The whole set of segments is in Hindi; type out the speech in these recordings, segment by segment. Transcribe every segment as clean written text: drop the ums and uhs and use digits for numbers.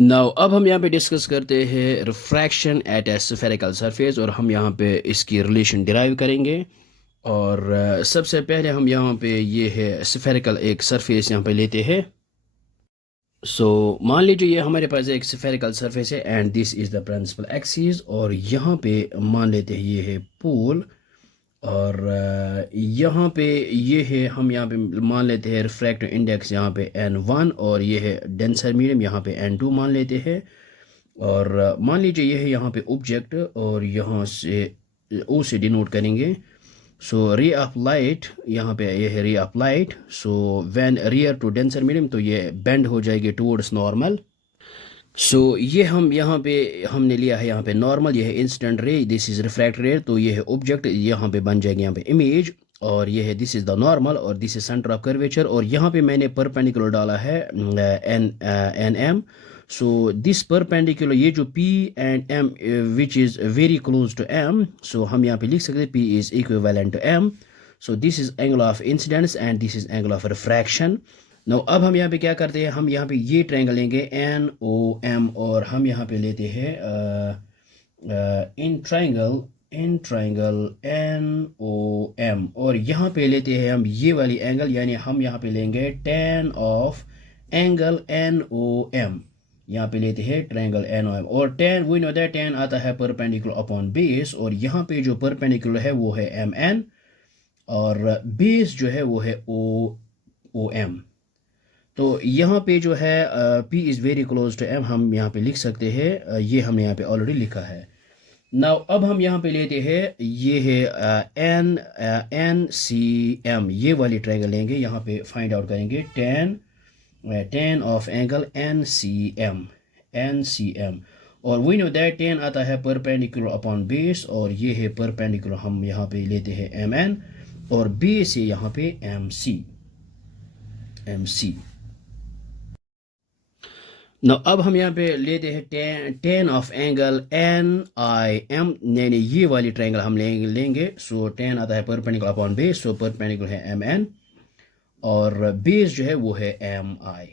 नाउ अब हम यहाँ पे डिस्कस करते हैं refraction at A spherical surface और हम यहाँ पे इसकी रिलेशन डिराइव करेंगे। और सबसे पहले हम यहाँ पे ये है स्फेरिकल एक सरफेस यहाँ पे लेते हैं। सो मान लीजिए ये हमारे पास एक स्फेरिकल सरफेस है and this is the principal axis, और यहाँ पे मान लेते हैं ये है पोल। और यहाँ पे ये है, हम यहाँ पे मान लेते हैं रिफ्रैक्टिव इंडेक्स यहाँ पे n1, और ये है डेंसर मीडियम यहाँ पे n2 मान लेते हैं। और मान लीजिए ये है यहाँ पे ऑब्जेक्ट, और यहाँ से ओ से डिनोट करेंगे। सो रे ऑफ लाइट यहाँ पे ये है ray of light. So when rarer to denser medium तो ये बेंड हो जाएगी टुवर्ड्स नॉर्मल। सो ये हम यहाँ पे हमने लिया है यहाँ पे नॉर्मल, ये है incident ray, this is refracted रे, तो ये है ऑब्जेक्ट, यहाँ पे बन जाएगी यहाँ पे इमेज। और ये है दिस इज द नॉर्मल, और this is centre of curvature, और यहाँ पे मैंने परपेंडिकुलर डाला है N M. So this perpendicular, ये जो P and M which is very close to M, so हम यहाँ पे लिख सकते हैं P is equivalent to M. So this is angle of incidence and this is angle of refraction. No अब हम यहाँ पे क्या करते हैं, हम यहाँ पे ये ट्रायंगल लेंगे एन ओ एम, और हम यहाँ पे लेते हैं in triangle N O M, और यहाँ पे लेते हैं हम ये वाली एंगल, यानी हम यहाँ पे लेंगे tan of angle N O M. यहाँ पे लेते हैं ट्रायंगल एन ओ एम, और tan we know that tan आता है परपेंडिकुलर अपॉन बेस, और यहाँ पे जो परपेंडिकुलर है वो है एम एन, और बेस जो है वो है ओ ओ एम। तो यहाँ पे जो है P is very close to M, हम यहाँ पे लिख सकते हैं, ये हमने यहाँ पे ऑलरेडी लिखा है। नाउ अब हम यहाँ पे लेते हैं ये है एन सी एम, ये वाली ट्रायंगल लेंगे, यहाँ पे फाइंड आउट करेंगे tan of angle N C M, और वी नो दैट टेन आता है परपेंडिकुलर अपॉन बेस, और ये है परपेंडिकुलर, हम यहाँ पे लेते हैं एम एन, और बेस है यहाँ पे एम सी। नो अब हम यहाँ पे लेते हैं tan of angle N I M, यानी ये वाली ट्रायंगल हम लेंगे। सो टेन आता है perpendicular upon base, so perpendicular है एम एन, और बेस जो है वो है एम आई।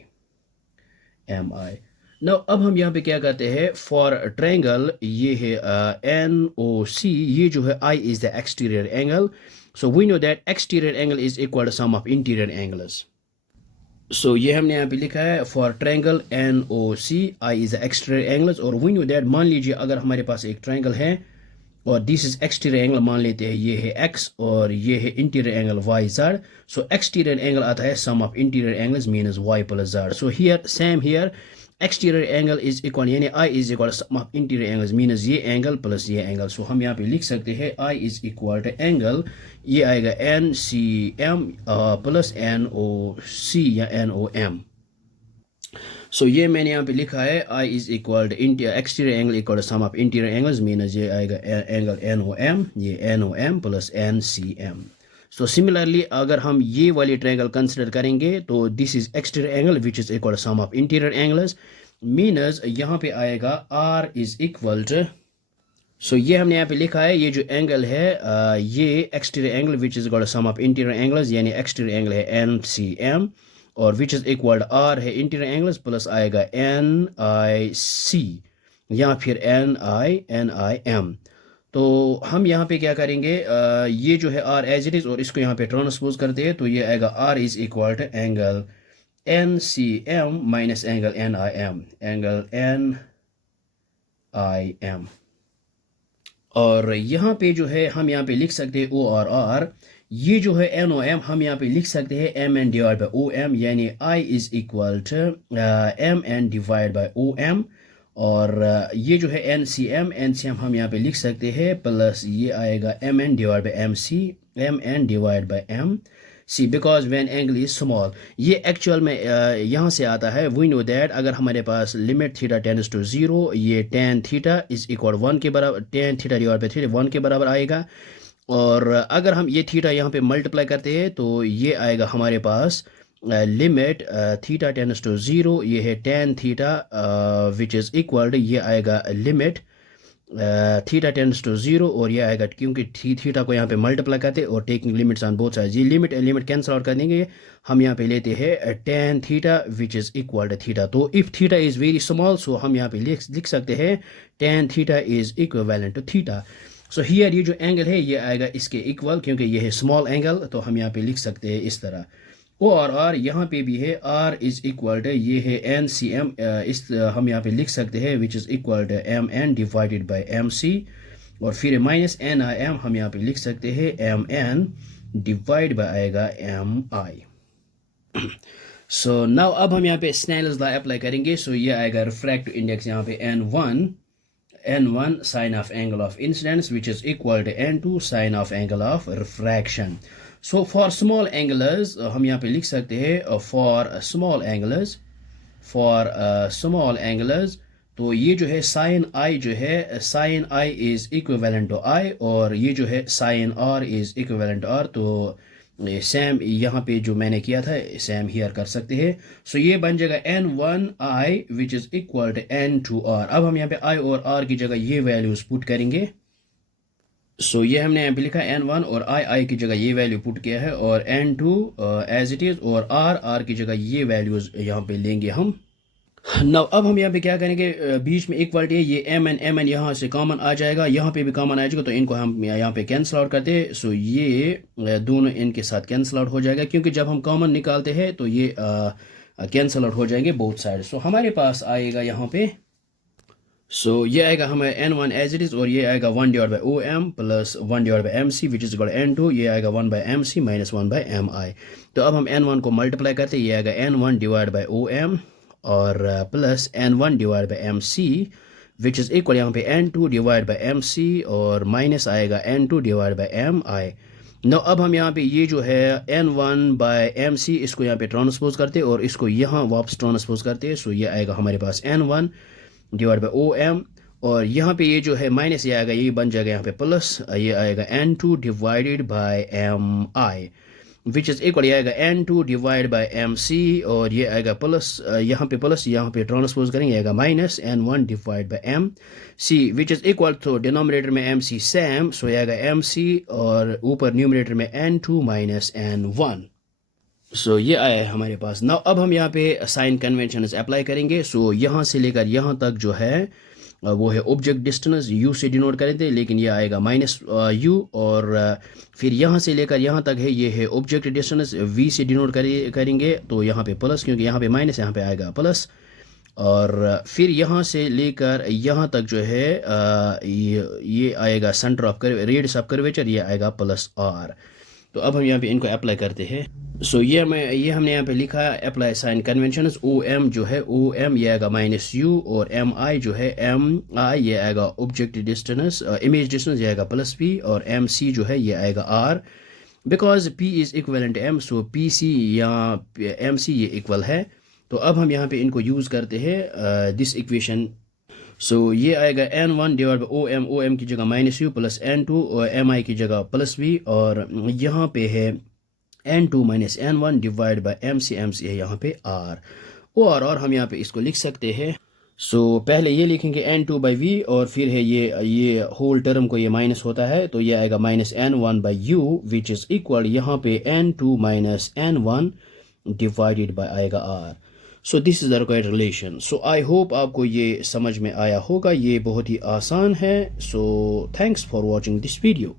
नो अब हम यहाँ पे क्या करते हैं, फॉर ट्रायंगल ये है एन ओ सी, ये जो है I is the exterior angle. So we know that exterior angle is equal to sum of interior angles. So ये हमने यहाँ पे लिखा है for triangle N O C I is the exterior angles, और वी नो दैट मान लीजिए अगर हमारे पास एक ट्रायंगल है और दिस इज एक्सटीरियर एंगल, मान लेते हैं ये है एक्स और ये है interior angle Y Z. So exterior angle आता है sum of interior angles minus Y plus Z. So here same here exterior angle is equal, यानी I is equal sum of interior angles minus ये एंगल प्लस ये एंगल। सो हम यहाँ पे लिख सकते हैं I is equal to angle, ये आएगा N C M plus N O C या एन ओ एम। सो ये मैंने यहाँ पे लिखा है I is equal to exterior angle equal to sum of interior angles minus ये आएगा एंगल एन ओ एम, ये N O M plus N C M. So similarly अगर हम ये वाली ट्रायंगल कंसिडर करेंगे तो this is exterior angle which is equal to sum of interior angles minus यहाँ पे आएगा are is equal to, so ये हमने यहाँ पे लिखा है ये जो एंगल है ये exterior angle which is equal to sum of interior angles, यानी एक्सटीरियर एंगल है एन सी एम, और विच इज इक्वल आर है इंटीरियर एंगल्स प्लस आएगा एन आई सी या फिर एन आई एम। तो हम यहाँ पे क्या करेंगे, ये जो है आर एज इट इज़, और इसको यहाँ पे ट्रांसपोज करते हैं, तो ये आएगा are is equal to angle N C M minus angle N I M. और यहाँ पे जो है हम यहाँ पे लिख सकते हैं ओ आर, ये जो है एन ओ एम हम यहाँ पे लिख सकते हैं M N divide by O M, यानी I is equal to M N divide by O M, और ये जो है एन सी एम हम यहाँ पे लिख सकते हैं प्लस ये आएगा M N divide by M N divide by M C, because when angle is small. ये एक्चुअल में यहाँ से आता है, वी नो दैट अगर हमारे पास limit theta tends to zero, ये टेन थीटा इज इक्वल 1 के बराबर, tan theta divide by theta 1 के बराबर आएगा। और अगर हम ये थीटा यहाँ पे मल्टीप्लाई करते हैं तो ये आएगा हमारे पास limit theta tends to zero, ये है tan theta which is equal, ये आएगा लिमिट थीटा टेंड्स टू 0 और ये आएगा क्योंकि थीटा को यहाँ पे मल्टीप्लाई करते हैं और taking limits on both sides, ये लिमिट कैंसिल आउट कर देंगे, हम यहाँ पे लेते हैं tan theta which is equal to theta. तो if theta is very small so हम यहाँ पे लिख सकते हैं tan theta is equivalent to theta. So here ये जो एंगल है ये आएगा इसके इक्वल, क्योंकि ये है स्मॉल एंगल, तो हम यहाँ पे लिख सकते हैं इस तरह। और यहाँ पे भी है r इज इक्वल टू ये है NCM, इस हम यहाँ पे लिख सकते हैं which is equal to MN divided by MC, और फिर माइनस NIM हम यहाँ पे लिख सकते हैं MN डिवाइड बाय आएगा MI। सो नाउ अब हम यहाँ पे स्नेल्स लॉ अप्लाई करेंगे। सो ये आएगा रिफ्रैक्टिव इंडेक्स यहाँ पे N1 sin of angle of incidence which is equal to N2 sin of angle of refraction. So for small anglers हम यहाँ पे लिख सकते हैं for small anglers तो ये जो है sin I जो है sin I is equivalent to I, और ये जो है sin R is equivalent to R। तो सेम यहाँ पे जो मैंने किया था सेम हियर कर सकते हैं। सो ये बन जाएगा N1I which is equal to N2R। अब हम यहाँ पे I और R की जगह ये वैल्यूज पुट करेंगे। सो ये हमने यहाँ पे लिखा N1 और I की जगह ये वैल्यू पुट किया है, और N2 एज इट इज़, और R की जगह ये वैल्यूज यहाँ पे लेंगे हम। नाउ अब हम यहाँ पे क्या करेंगे, बीच में इक्वलिटी है, ये MN यहाँ से कॉमन आ जाएगा, यहाँ पे भी कॉमन आ जाएगा, तो इनको हम यहाँ पे कैंसिल आउट करते हैं। सो ये दोनों इनके साथ कैंसिल आउट हो जाएगा, क्योंकि जब हम कॉमन निकालते हैं तो ये कैंसिल आउट हो जाएंगे बोथ साइड। सो हमारे पास आएगा यहाँ पे, सो ये आएगा हमारे N1 एज इट इज़, और ये आएगा 1 divide by OM plus 1 divide by MC which is equal N2, ये आएगा 1 by MC minus 1 by MI। तो अब हम N1 को मल्टीप्लाई करते हैं, ये आएगा N1 डिवाइड बाई OM और plus N1 divide by MC which is equal यहाँ पे N2 डिवाइड बाई MC और माइनस आएगा N2 divide by MI। No अब हम यहाँ पे ये जो है N1 बाई MC इसको यहाँ पे ट्रांसपोज करते हैं और इसको यहाँ वापस ट्रांसपोज करते हैं। सो ये आएगा हमारे पास N1 डिवाइड बाई OM, और यहाँ पे ये जो है माइनस ये आएगा, ये बन जाएगा यहाँ पे प्लस, ये आएगा N2 divided by MI which is equal, ये आएगा N2 डिवाइड बाई MC, और ये आएगा प्लस, यहाँ पे प्लस यहाँ पे ट्रांसपोज करेंगे, आएगा minus N1 divide by MC which is equal, तो डिनोमिनेटर में MC सेम, सो ये आएगा MC और ऊपर न्यूमरेटर में N2 माइनस N1। सो ये आया है हमारे पास। नाउ अब हम यहाँ पे साइन कन्वेंशन अप्लाई करेंगे। सो यहाँ से लेकर यहाँ तक जो है वो है ऑब्जेक्ट डिस्टेंस, U से डिनोट करेंगे, लेकिन ये आएगा माइनस U, और फिर यहाँ से लेकर यहाँ तक है ये है ऑब्जेक्ट डिस्टेंस, V से डिनोट करेंगे, तो यहाँ पे प्लस, क्योंकि यहाँ पे माइनस यहाँ पे आएगा प्लस, और फिर यहाँ से लेकर यहाँ तक जो है ये आएगा centre of radius of curvature, ये आएगा प्लस R। तो अब हम यहाँ पे इनको अप्लाई करते हैं। सो ये हमने यहाँ पे लिखा है अप्लाई साइन कन्वेंशन। OM जो है OM ये आएगा माइनस U, और MI जो है MI ये आएगा ऑब्जेक्ट डिस्टेंस इमेज डिस्टेंस, ये आएगा प्लस P, और MC जो है ये आएगा R, because P is equivalent M, so PC या MC ये इक्वल है। तो अब हम यहाँ पे इनको यूज़ करते हैं दिस इक्वेशन। सो ये आएगा N1 डिवाइड बाई OM की जगह माइनस U प्लस N2 और MI की जगह प्लस V, और यहाँ पे है N2 minus N1 divide by MC है यहाँ पे R, और हम यहाँ पे इसको लिख सकते हैं। सो पहले ये लिखेंगे N2 बाई V, और फिर है ये होल टर्म को ये माइनस होता है, तो ये आएगा minus N1 by U which is equal यहाँ पे N2 minus N1 divided by आएगा R। So this is the required relation. So I hope आपको ये समझ में आया होगा, ये बहुत ही आसान है। So thanks for watching this video.